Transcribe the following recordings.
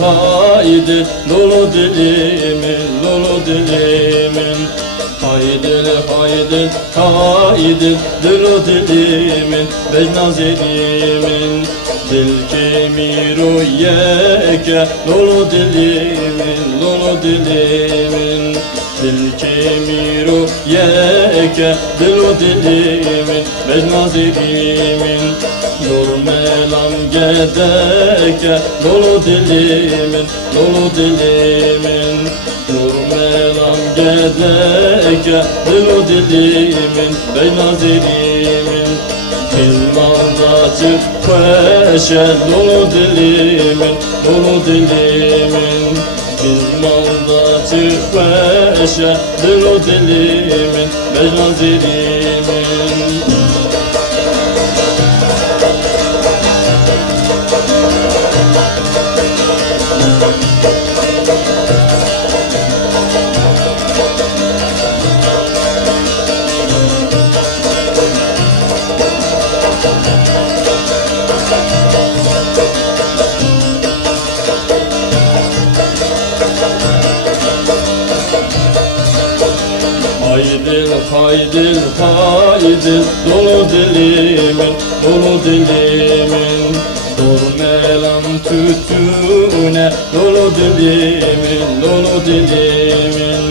haydi dolu dilimin, dolu dilimin. Haydi haydi haydi dolu dilimin, beznazirimin. Dil kemiru yeke dolu dilimin, dolu dilimin. Dil kemiru yeke dolu dilimin, beznazirimin. Durmelam gedeke dolu dilimin, dolu dilimin. Durmelam gedeke dolu dilimin, beynazirimin. Filmanda çık peşe dolu dilimin, dolu dilimin. Filmanda çık peşe dolu dilimin, beynazirimin. Haydi haydi dolu dilimin, dolu dilimin. Durmelam tütüne dolu dilimin, dolu dilimin.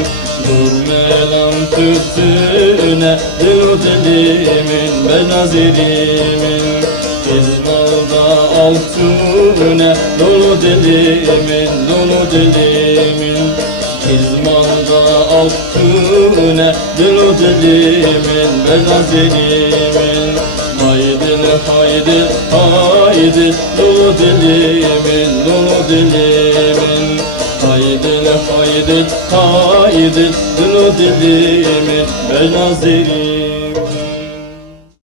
Durmelam tütüne dolu dilimin, beznazirimin. Hizmalda altune dolu dilimin, dolu dilimin. Hizmalda altune dolu dilimin, beznazirimin. Haydi haydi haydi dolu dilimin, dolu dilimin. Haydi haydi haydi dolu dilimin, beznazirimin.